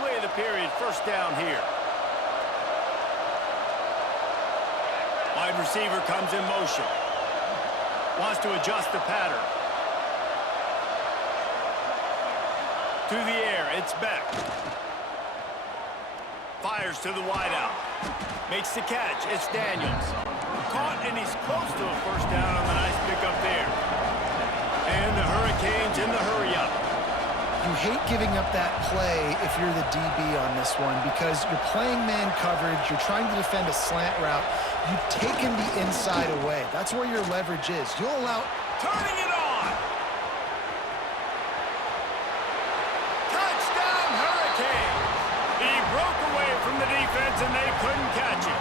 play of the period, first down here. Wide receiver comes in motion. Wants to adjust the pattern. To the air, it's Beck. Fires to the wideout. Makes the catch, it's Daniels. Caught, and he's close to a first down on the nice pickup there. And the Hurricanes in the hurry-up. You hate giving up that play if you're the DB on this one because you're playing man coverage, you're trying to defend a slant route. You've taken the inside away. That's where your leverage is. You'll allow... Turning it on! Touchdown, Hurricanes! He broke away from the defense and they couldn't catch it.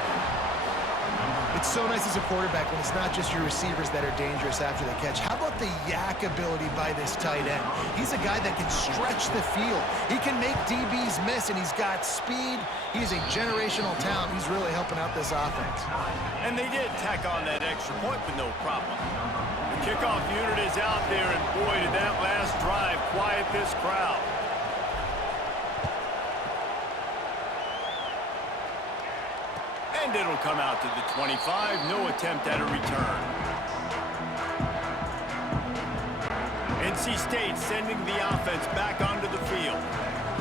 It's so nice as a quarterback when it's not just your receivers that are dangerous after the catch. How about the yak ability by this tight end? He's a guy that can stretch the field. He can make DBs miss, and he's got speed. He's a generational talent. He's really helping out this offense. And they did tack on that extra point with no problem. The kickoff unit is out there, and boy, did that last drive quiet this crowd. And it'll come out to the 25. No attempt at a return. NC State sending the offense back onto the field.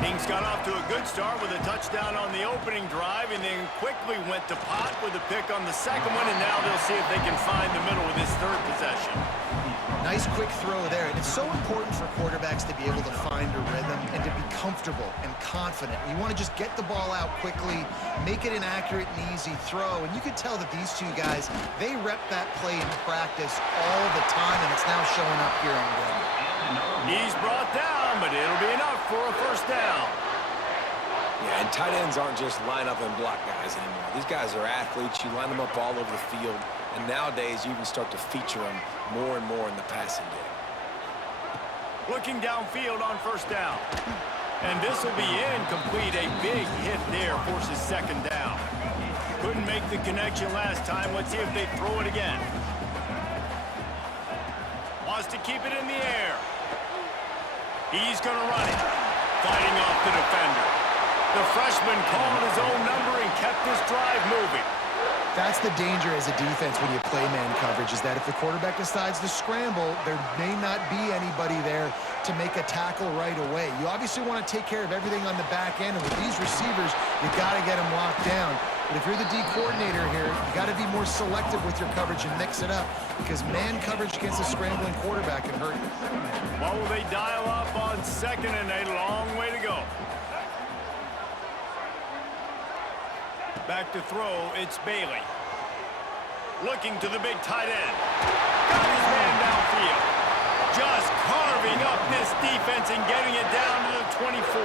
Kings got off to a good start with a touchdown on the opening drive and then quickly went to pot with a pick on the second one, and now they'll see if they can find the middle with this third possession. Nice quick throw there, and it's so important for quarterbacks to be able to find a rhythm and to be comfortable and confident. You want to just get the ball out quickly, make it an accurate and easy throw, and you can tell that these two guys, they rep that play in practice all the time, and it's now showing up here on game. He's brought down, but it'll be enough for a first down. Yeah, and tight ends aren't just line up and block guys anymore. These guys are athletes. You line them up all over the field, and nowadays you even start to feature them more and more in the passing game. Looking downfield on first down. And this will be incomplete. A big hit there forces second down. Couldn't make the connection last time. Let's see if they throw it again. Wants to keep it in the air. He's going to run it. Fighting off the defender. The freshman called his own number and kept this drive moving. That's the danger as a defense when you play man coverage, is that if the quarterback decides to scramble, there may not be anybody there to make a tackle right away. You obviously want to take care of everything on the back end, and with these receivers, you got to get them locked down. But if you're the D coordinator here, you got to be more selective with your coverage and mix it up, because man coverage against a scrambling quarterback can hurt you. Well, will they dial up on second and a long way to go? Back to throw, it's Bailey. Looking to the big tight end. Got his man downfield. Just carving up this defense and getting it down to the 24.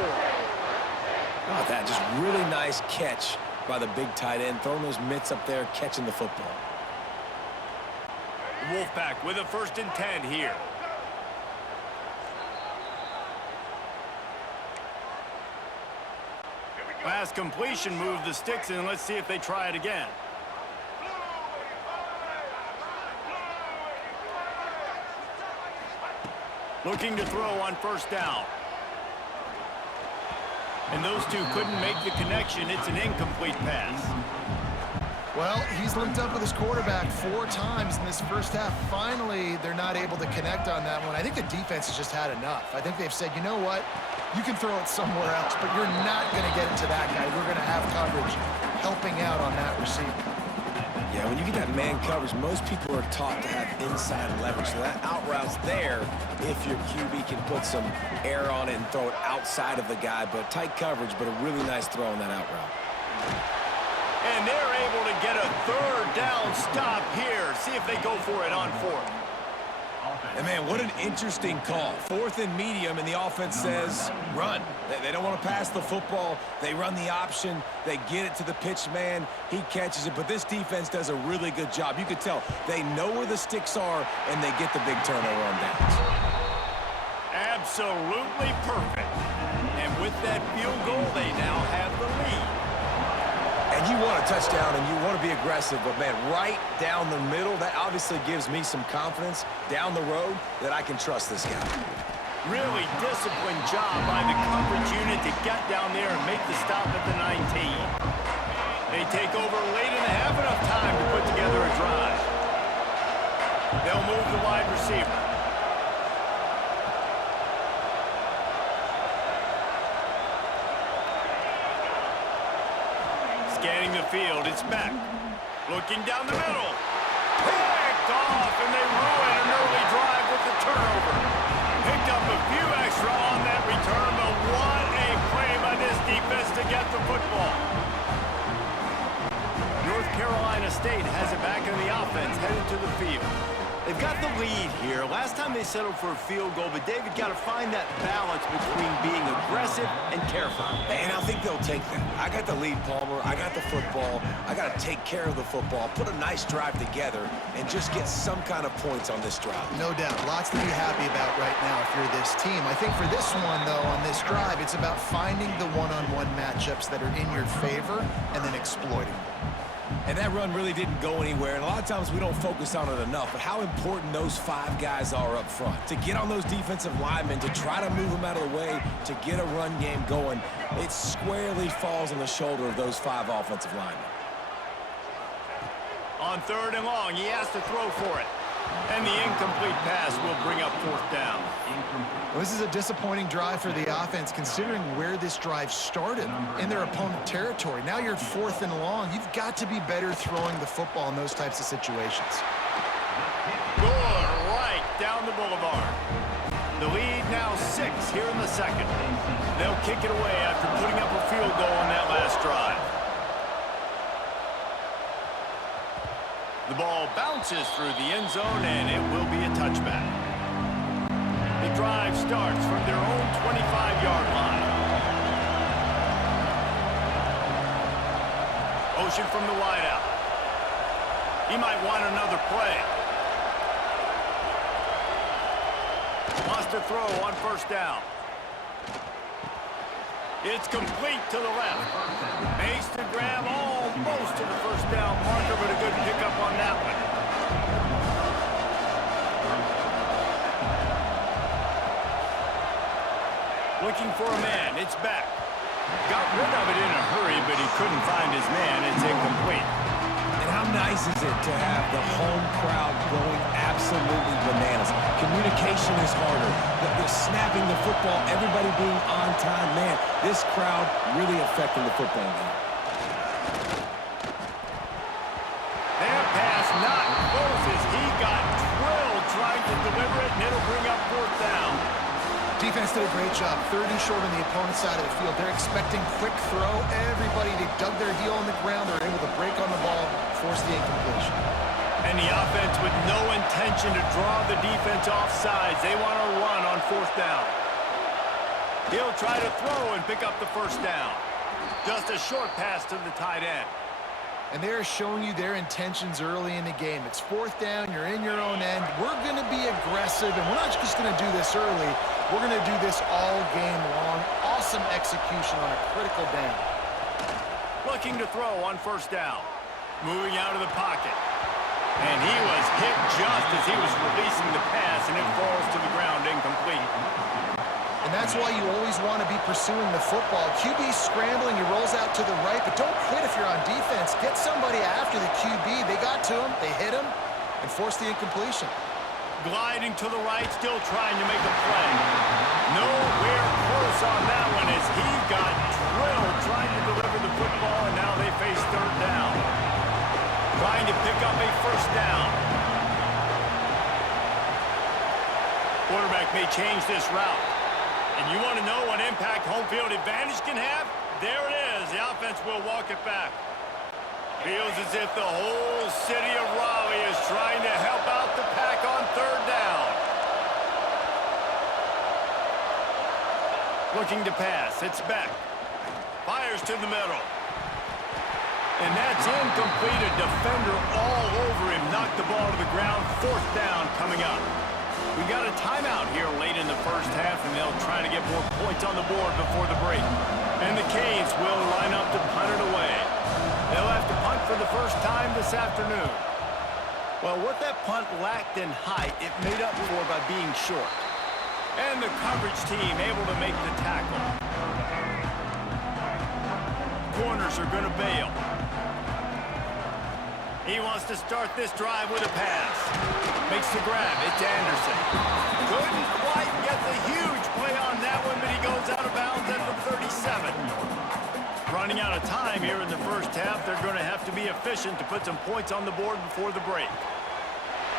How about that? Just really nice catch by the big tight end, throwing those mitts up there, catching the football. Wolfpack with a 1st and 10 here. Pass completion, move the sticks in. Let's see if they try it again. Looking to throw on first down. And those two couldn't make the connection. It's an incomplete pass. Well, he's linked up with his quarterback 4 times in this first half. Finally, they're not able to connect on that one. I think the defense has just had enough. I think they've said, you know what? You can throw it somewhere else, but you're not going to get it to that guy. We're going to have coverage helping out on that receiver. Yeah, when you get that man coverage, most people are taught to have inside leverage. So that out route's there if your QB can put some air on it and throw it outside of the guy. But tight coverage, but a really nice throw on that out route. And they're able to get a 3rd down stop here. See if they go for it on 4th. And, man, what an interesting call. 4th and medium, and the offense says run. They don't want to pass the football. They run the option. They get it to the pitch man. He catches it. But this defense does a really good job. You can tell they know where the sticks are, and they get the big turnover on downs. Absolutely perfect. And with that field goal, they now have the lead. And you want a touchdown, and you want to be aggressive, but, man, right down the middle, that obviously gives me some confidence down the road that I can trust this guy. Really disciplined job by the coverage unit to get down there and make the stop at the 19. They take over late in the half, enough time to put together a drive. They'll move the wide receiver. Scanning the field, it's back. Looking down the middle. Picked off, and they ruin an early drive with the turnover. Picked up a few extra on that return, but what a play by this defense to get the football. North Carolina State has it back on the offense, headed to the field. They've got the lead here. Last time they settled for a field goal, but David got to find that balance between being aggressive and careful. And I think they'll take that. I got the lead, Palmer. I got the football. I got to take care of the football, put a nice drive together, and just get some kind of points on this drive. No doubt. Lots to be happy about right now if you're this team. I think for this one, though, on this drive, it's about finding the one-on-one matchups that are in your favor and then exploiting them. And that run really didn't go anywhere, and a lot of times we don't focus on it enough, but how important those 5 guys are up front. To get on those defensive linemen, to try to move them out of the way, to get a run game going, it squarely falls on the shoulder of those 5 offensive linemen. On 3rd and long, he has to throw for it. And the incomplete pass will bring up 4th down. Well, this is a disappointing drive for the offense, considering where this drive started in their opponent territory. Now you're 4th and long. You've got to be better throwing the football in those types of situations. Good, right down the boulevard. The lead now 6 here in the 2nd. They'll kick it away after putting up a field goal on that last drive. The ball bounces through the end zone, and it will be a touchback. The drive starts from their own 25-yard line. Motion from the wideout. He might want another play. Wants to throw on 1st down. It's complete to the left. Makes the grab almost to the 1st down marker, but a good pickup on that one. Looking for a man. It's back. Got rid of it in a hurry, but he couldn't find his man. It's incomplete. And how nice is it to have the home crowd going absolutely bananas? Communication is harder. The snapping the football, everybody being on time. Man, this crowd really affecting the football game. That pass not close as he got drilled trying to deliver it, and it'll bring up 4th down. Defense did a great job. 3rd and short on the opponent's side of the field. They're expecting quick throw. Everybody, they dug their heel on the ground. They're able to break on the ball, force the incompletion. And the offense with no intention to draw the defense off sides. They want to run on 4th down. He'll try to throw and pick up the 1st down. Just a short pass to the tight end. And they're showing you their intentions early in the game. It's 4th down. You're in your own end. We're going to be aggressive, and we're not just going to do this early. We're going to do this all game long. Awesome execution on a critical down. Looking to throw on 1st down. Moving out of the pocket. And he was hit just as he was releasing the pass, and it falls to the ground incomplete. And that's why you always want to be pursuing the football. QB scrambling, he rolls out to the right, but don't quit if you're on defense. Get somebody after the QB. They got to him, they hit him, and forced the incompletion. Gliding to the right, still trying to make a play. Nowhere close on that one as he got drilled trying to deliver the football, and now they face 3rd down. Trying to pick up a 1st down. Quarterback may change this route. And you want to know what impact home field advantage can have? There it is. The offense will walk it back. Feels as if the whole city of Raleigh is trying to help out the pack on 3rd down. Looking to pass. It's back. Fires to the middle. And that's incomplete. A defender all over him. Knocked the ball to the ground. 4th down coming up. We've got a timeout here late in the 1st half, and they'll try to get more points on the board before the break. And the Canes will line up to punt it away. They'll have to punt for the first time this afternoon. Well, what that punt lacked in height, it made up for by being short. And the coverage team able to make the tackle. Corners are going to bail. He wants to start this drive with a pass. Makes the grab. It's Anderson. Couldn't quite get the huge play on that one, but he goes out of bounds at the 37. Running out of time here in the first half. They're going to have to be efficient to put some points on the board before the break.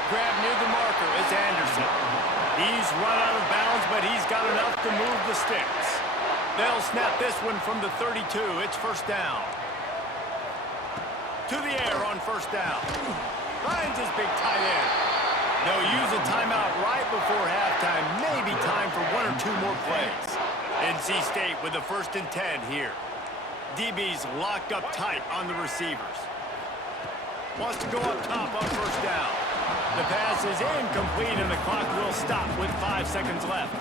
Grab near the marker. It's Anderson. He's run out of bounds, but he's got enough to move the sticks. They'll snap this one from the 32. It's first down. To the air on first down. Finds his big tight end. They'll use a timeout right before halftime. Maybe time for one or two more plays. NC State with the 1st and 10 here. DB's locked up tight on the receivers. Wants to go up top on first down. The pass is incomplete and the clock will stop with 5 seconds left.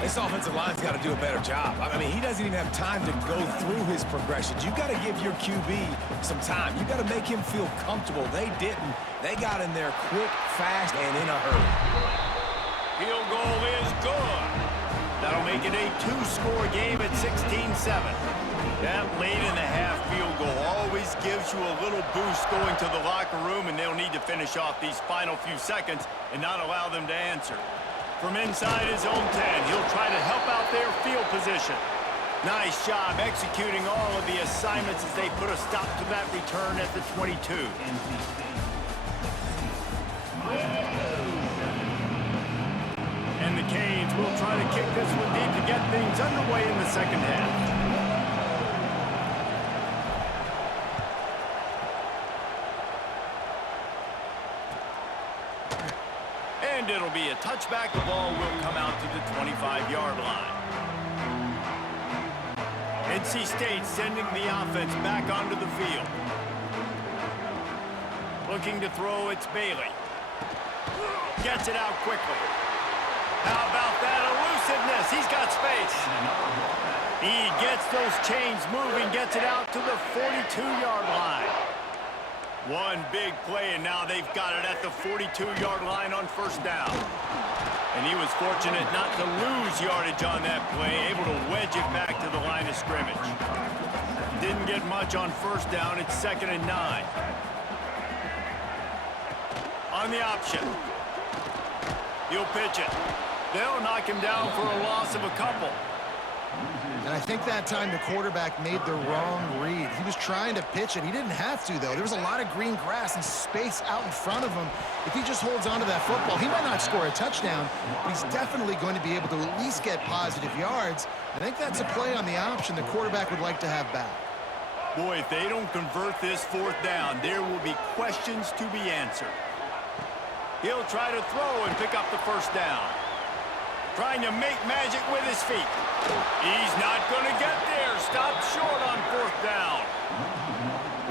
This offensive line's got to do a better job. I mean, he doesn't even have time to go through his progressions. You got to give your QB some time. You got to make him feel comfortable. They didn't. They got in there quick, fast, and in a hurry. Field goal is good. That'll make it a 2-score game at 16-7. That late in the half field goal always gives you a little boost going to the locker room, and they'll need to finish off these final few seconds and not allow them to answer. From inside his own 10, he'll try to help out their field position. Nice job executing all of the assignments as they put a stop to that return at the 22. And the Canes will try to kick this one deep to get things underway in the second half. And it'll be a touchback. The ball will come out to the 25-yard line. NC State sending the offense back onto the field. Looking to throw, it's Bailey. Gets it out quickly. How about that elusiveness? He's got space. He gets those chains moving, gets it out to the 42-yard line. One big play, and now they've got it at the 42-yard line on first down. And he was fortunate not to lose yardage on that play, able to wedge it back to the line of scrimmage. Didn't get much on first down. It's 2nd and 9. On the option. He'll pitch it. They'll knock him down for a loss of a couple. And I think that time the quarterback made the wrong read. He was trying to pitch it. He didn't have to, though. There was a lot of green grass and space out in front of him. If he just holds on to that football, he might not score a touchdown, but he's definitely going to be able to at least get positive yards. I think that's a play on the option the quarterback would like to have back. Boy, if they don't convert this 4th down, there will be questions to be answered. He'll try to throw and pick up the first down. Trying to make magic with his feet. He's not going to get there. Stopped short on 4th down.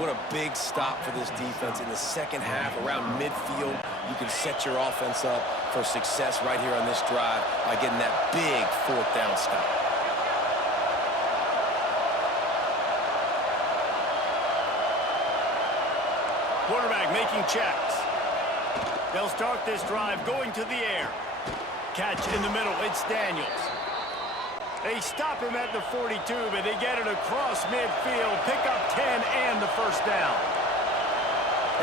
What a big stop for this defense in the second half around midfield. You can set your offense up for success right here on this drive by getting that big 4th down stop. Quarterback making checks. They'll start this drive going to the air. Catch in the middle, it's Daniels. They stop him at the 42, but they get it across midfield, pick up 10 and the first down.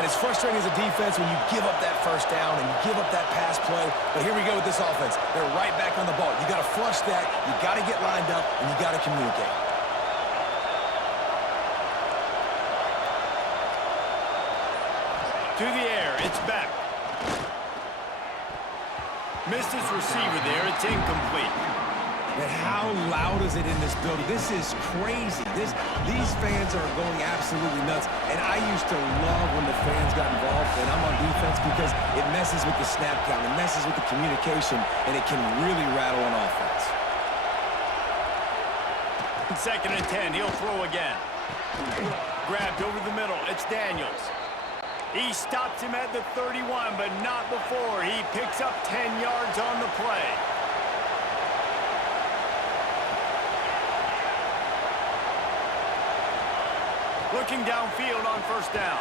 And it's frustrating as a defense when you give up that first down and you give up that pass play. But here we go with this offense. They're right back on the ball. You got to flush that, you got to get lined up, and you got to communicate. To the air, it's back. Missed his receiver there, it's incomplete. And how loud is it in this building? This is crazy. These fans are going absolutely nuts. And I used to love when the fans got involved, and I'm on defense because it messes with the snap count, it messes with the communication, and it can really rattle an offense. 2nd and 10, he'll throw again. Grabbed over the middle, it's Daniels. He stops him at the 31, but not before. He picks up 10 yards on the play. Looking downfield on first down.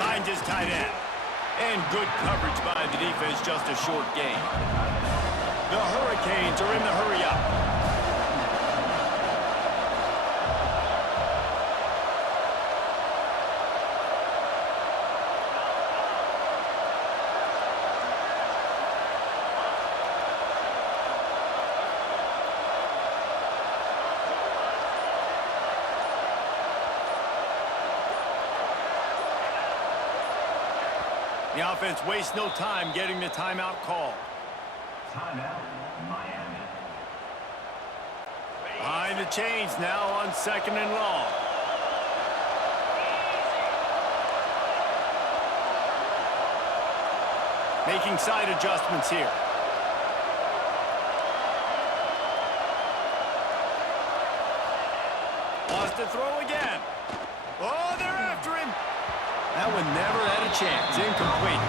Finds his tight end. And good coverage by the defense, just a short gain. The Hurricanes are in the hurry-up. The offense wastes no time getting the timeout call. Timeout, Miami. Behind the chains now on 2nd and long. Making side adjustments here. Lost to throw again. Oh, they're after him. That one never had a chance. Incomplete.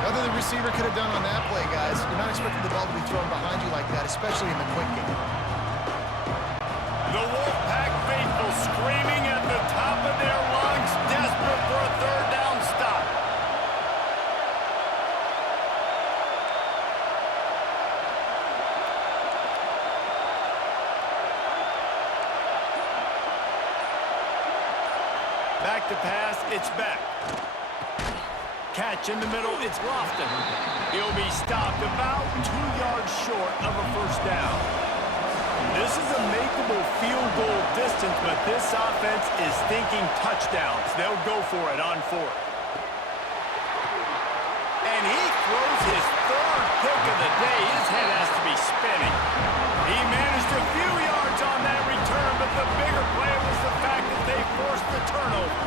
Nothing the receiver could have done on that play, guys. You're not expecting the ball to be thrown behind you like that, especially in the quick game. The Wolfpack faithful screaming at the top of their lungs, desperate for a third down stop. Back to pass, it's back. Catch in the middle, it's Lofton. He'll be stopped about 2 yards short of a first down. This is a makeable field goal distance, but this offense is thinking touchdowns. They'll go for it on 4th. And he throws his 3rd pick of the day. His head has to be spinning. He managed a few yards on that return, but the bigger play was the fact that they forced the turnover.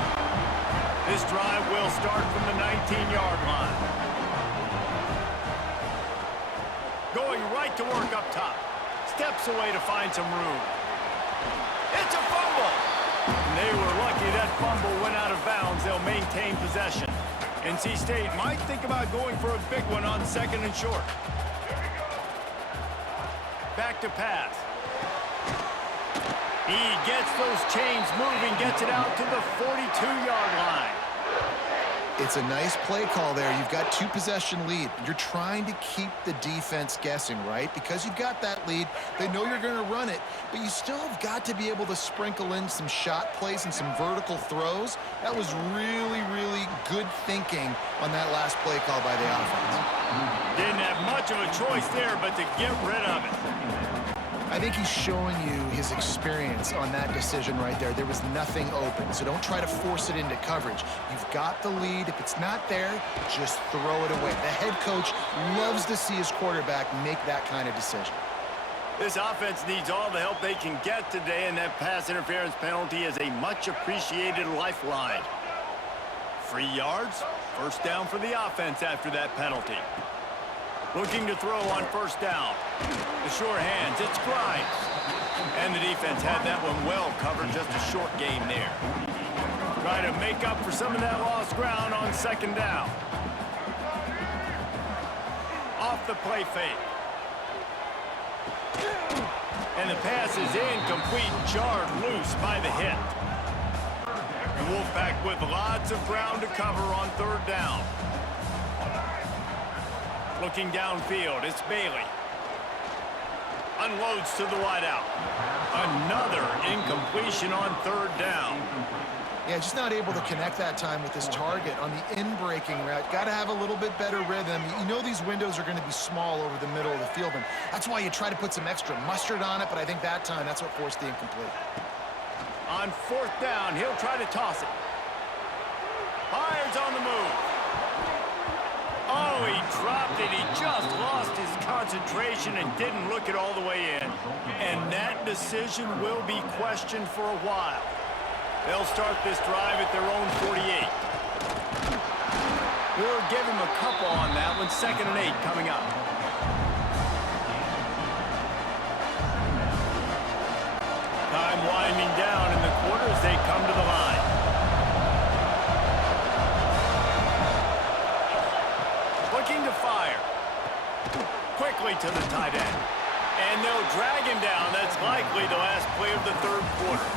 This drive will start from the 19-yard line. Going right to work up top. Steps away to find some room. It's a fumble. And they were lucky that fumble went out of bounds. They'll maintain possession. NC State might think about going for a big one on 2nd and short. Back to pass. He gets those chains moving, gets it out to the 42-yard line. It's a nice play call there. You've got 2-possession lead. You're trying to keep the defense guessing, right? Because you've got that lead, they know you're going to run it, but you still have got to be able to sprinkle in some shot plays and some vertical throws. That was really, really good thinking on that last play call by the offense. Didn't have much of a choice there, but to get rid of it. I think he's showing you his experience on that decision right there. There was nothing open, so don't try to force it into coverage. You've got the lead. If it's not there, just throw it away. The head coach loves to see his quarterback make that kind of decision. This offense needs all the help they can get today, and that pass interference penalty is a much-appreciated lifeline. 3 yards, first down for the offense after that penalty. Looking to throw on first down. The short hands, it's Grimes. And the defense had that one well covered, just a short game there. Try to make up for some of that lost ground on 2nd down. Off the play fake. And the pass is incomplete, jarred loose by the hit. The Wolfpack with lots of ground to cover on 3rd down. Looking downfield, it's Bailey. Unloads to the wideout. Another incompletion on 3rd down. Yeah, just not able to connect that time with his target on the in-breaking route. Got to have a little bit better rhythm. You know these windows are going to be small over the middle of the field, and that's why you try to put some extra mustard on it, but I think that time, that's what forced the incomplete. On 4th down, he'll try to toss it. Fires on the move. Oh, he dropped it. He just lost his concentration and didn't look it all the way in. And that decision will be questioned for a while. They'll start this drive at their own 48. We'll give him a couple on that one. 2nd and 8 coming up. Time winding down in the quarter as they come to the line. Looking to fire. Quickly to the tight end. And they'll drag him down. That's likely the last play of the 3rd quarter.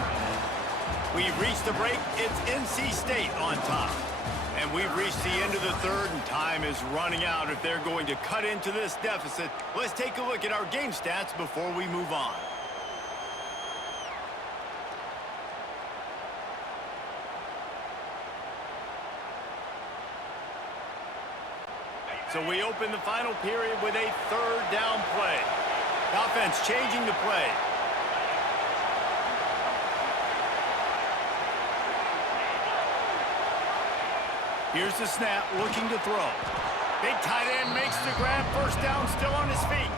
We've reached the break. It's NC State on top. And we've reached the end of the third, and time is running out if they're going to cut into this deficit. Let's take a look at our game stats before we move on. So we open the final period with a third down play. Offense changing the play. Here's the snap, looking to throw. Big tight end makes the grab, first down, still on his feet.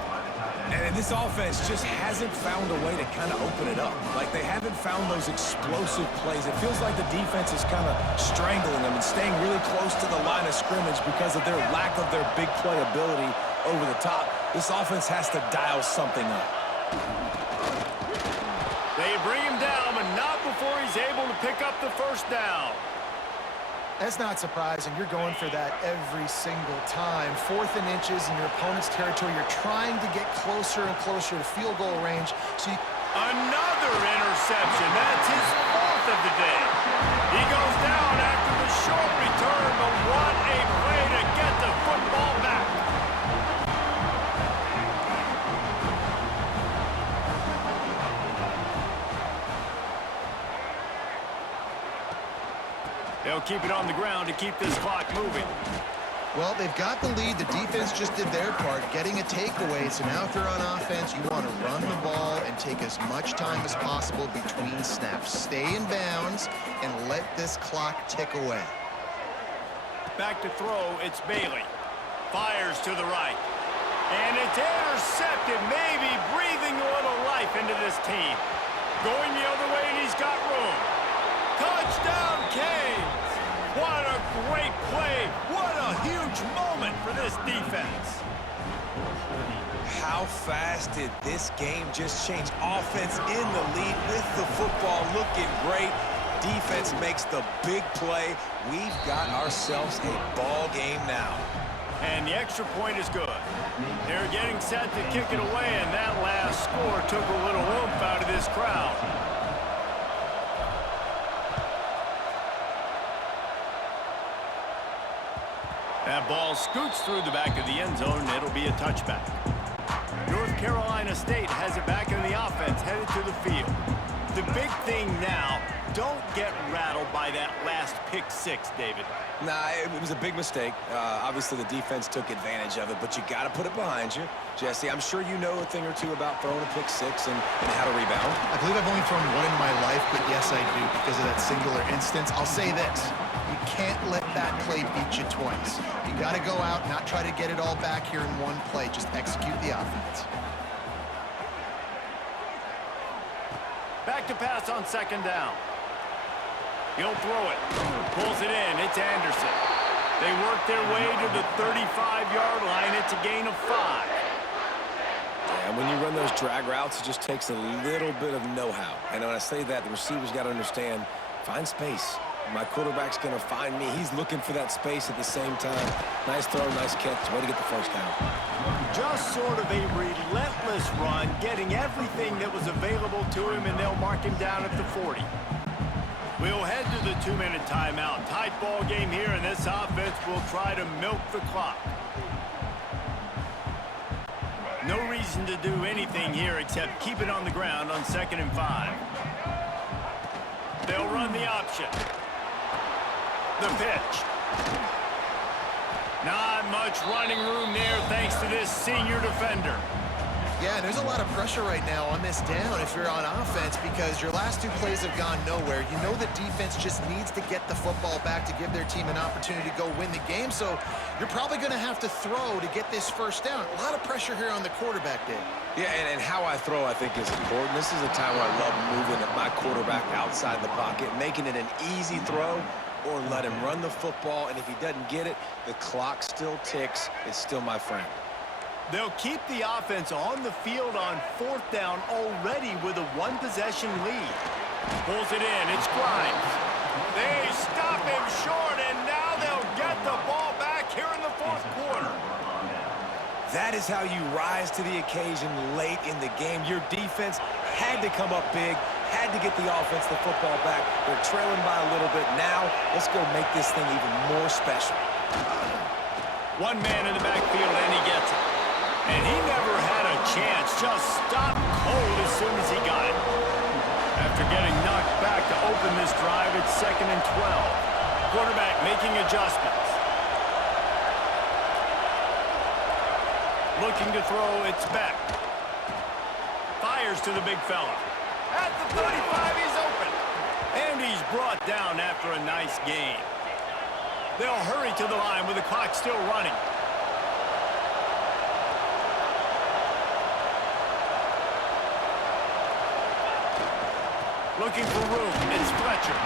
And this offense just hasn't found a way to kind of open it up. Like, they haven't found those explosive plays. It feels like the defense is kind of strangling them and staying really close to the line of scrimmage because of their lack of their big play ability over the top. This offense has to dial something up. They bring him down, but not before he's able to pick up the first down. That's not surprising. You're going for that every single time. 4th and inches in your opponent's territory. You're trying to get closer and closer to field goal range. So Another interception. That's his 4th of the day. He goes down after the short return, but what a play to get the football back. They'll keep it on the ground to keep this clock moving. well, they've got the lead. The defense just did their part, getting a takeaway. So now if you're on offense, you want to run the ball and take as much time as possible between snaps. Stay in bounds and let this clock tick away. Back to throw, it's Bailey. Fires to the right. And it's intercepted, maybe breathing a little life into this team. Going the other way, and he's got room. Touchdown, Canes! What a great play. What a huge moment for this defense. How fast did this game just change? Offense in the lead with the football, looking great. Defense makes the big play. We've got ourselves a ball game now. And the extra point is good. They're getting set to kick it away, and that last score took a little oomph out of this crowd. That ball scoots through the back of the end zone, and it'll be a touchback. North Carolina State has it back in the offense, headed to the field. The big thing now, don't get rattled by that last pick six, David. Nah, it was a big mistake. Obviously, the defense took advantage of it, but you got to put it behind you. Jesse, I'm sure you know a thing or two about throwing a pick six and how to rebound. I believe I've only thrown one in my life, but yes, I do, because of that singular instance. I'll say this. You can't let that play beat you twice. You got to go out, not try to get it all back here in one play. Just execute the offense. Back to pass on second down. He'll throw it. Pulls it in. It's Anderson. They work their way to the 35-yard line. It's a gain of 5. And when you run those drag routes, it just takes a little bit of know-how. And when I say that, the receivers got to understand, find space. My quarterback's going to find me. He's looking for that space at the same time. Nice throw, nice catch. Way to get the first down. Just sort of a relentless run, getting everything that was available to him, and they'll mark him down at the 40. We'll head to the 2-minute timeout. Tight ball game here, and this offense will try to milk the clock. No reason to do anything here except keep it on the ground on 2nd and 5. They'll run the option. The pitch. Not much running room there thanks to this senior defender. Yeah, there's a lot of pressure right now on this down if you're on offense because your last 2 plays have gone nowhere. You know the defense just needs to get the football back to give their team an opportunity to go win the game, so you're probably going to have to throw to get this first down. A lot of pressure here on the quarterback, Dave. Yeah, and how I throw, I think, is important. This is a time where I love moving my quarterback outside the pocket, making it an easy throw, or let him run the football, and if he doesn't get it, the clock still ticks. It's still my friend. They'll keep the offense on the field on 4th down already with a 1-possession lead. Pulls it in. It's Grimes. They stop him short, and now they'll get the ball back here in the 4th quarter. That is how you rise to the occasion late in the game. Your defense had to come up big, had to get the offense the football back. They're trailing by a little bit now. Let's go make this thing even more special. One man in the backfield, and he gets it. And he never had a chance. Just stopped cold as soon as he got it. After getting knocked back to open this drive, it's 2nd and 12. Quarterback making adjustments. Looking to throw, it's back. Fires to the big fella. At the 35, he's open. And he's brought down after a nice gain. They'll hurry to the line with the clock still running. Looking for room. It's Fletcher.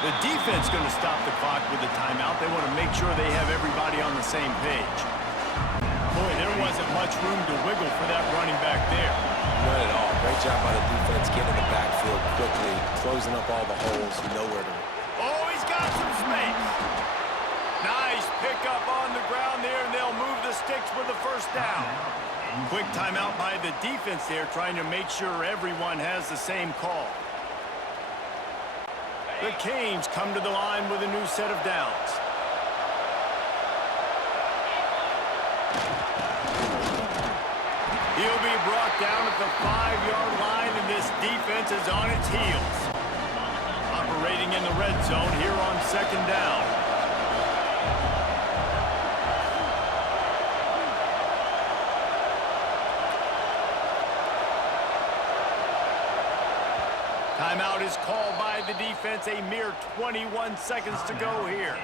The defense going to stop the clock with the timeout. They want to make sure they have everybody on the same page. Boy, there wasn't much room to wiggle for that running back there. Not at all. Great job by the defense getting in the backfield quickly, closing up all the holes, nowhere to. Oh, he's got some space. Nice pickup on the ground there, and they'll move the sticks with the first down. Quick timeout by the defense there, trying to make sure everyone has the same call. The Canes come to the line with a new set of downs. He'll be brought down at the 5-yard line, and this defense is on its heels. Operating in the red zone here on 2nd down. Timeout is called by the defense. A mere 21 seconds to go here.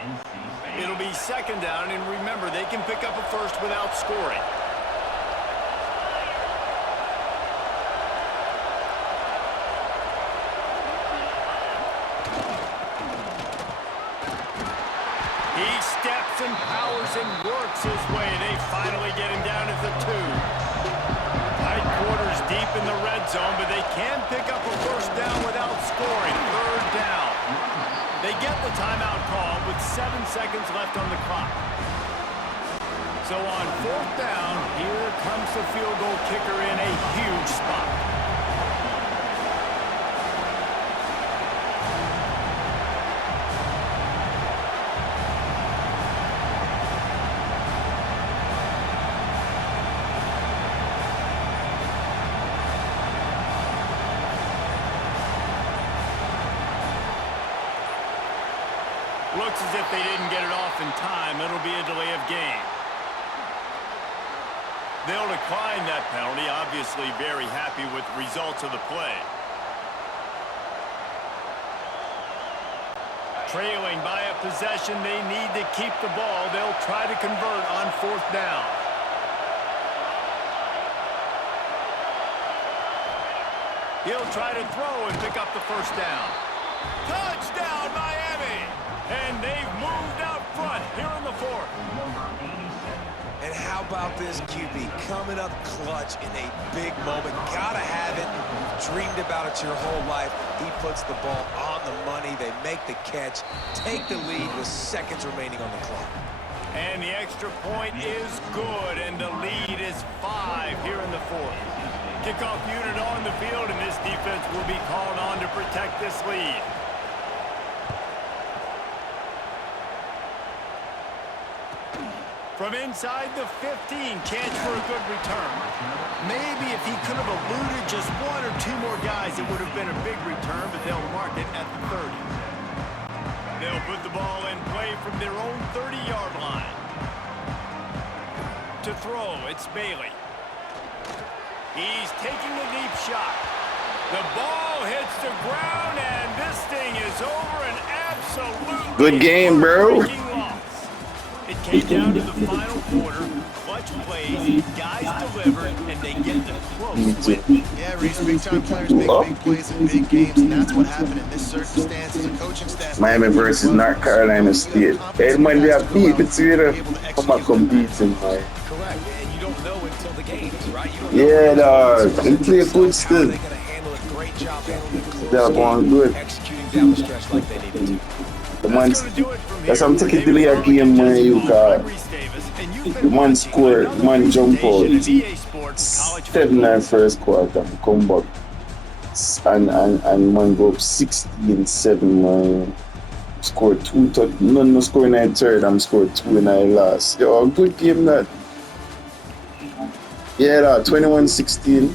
It'll be 2nd down, and remember, they can pick up a first without scoring. He steps and powers and works his way. They finally get him down at the 2. Tight quarters deep in the red zone, but they can pick up a first down without scoring. 3rd down. They get the timeout call with 7 seconds left on the clock. So on 4th down, here comes the field goal kicker in a huge spot. Looks as if they didn't get it off in time. It'll be a delay of game. They'll decline that penalty, obviously very happy with the results of the play. Trailing by a possession, they need to keep the ball. They'll try to convert on 4th down. He'll try to throw and pick up the first down. Touchdown, Miami! And they've moved out front here in the 4th. And how about this QB coming up clutch in a big moment? Gotta have it. Dreamed about it your whole life. He puts the ball on the money. They make the catch, take the lead with seconds remaining on the clock. And the extra point is good, and the lead is 5 here in the 4th. Kickoff unit on the field, and this defense will be called on to protect this lead. From inside the 15, chance for a good return. Maybe if he could have eluded just 1 or 2 more guys, it would have been a big return, but they'll mark it at the 30. They'll put the ball in play from their own 30-yard line. To throw, it's Bailey. He's taking a deep shot. The ball hits the ground, and this thing is over, an absolute good game, bro. loss. It came down to the final quarter. Clutch plays, guys delivered, and they get the close win. Yeah, Reese, big-time players make big plays in big games, and that's what happened in this circumstance as a coaching staff. Miami versus North Carolina State. Hey, man, they have beat the Twitter. Come on, compete him, man. Correct, and you don't know until the game, right? You don't Yeah, dog. They play good still. They're going to handle it. Great job handling it close. They're going good. Executing down the stretch like they needed to. The man, that's how I'm taking the lead game, man. You got the man score, man jump out. 7-9 first quarter, come back. and man go up 16-7, man. Scored 2 none no score in the third, I'm scored 2 in the last. Yo, good game that. Yeah, 21-16.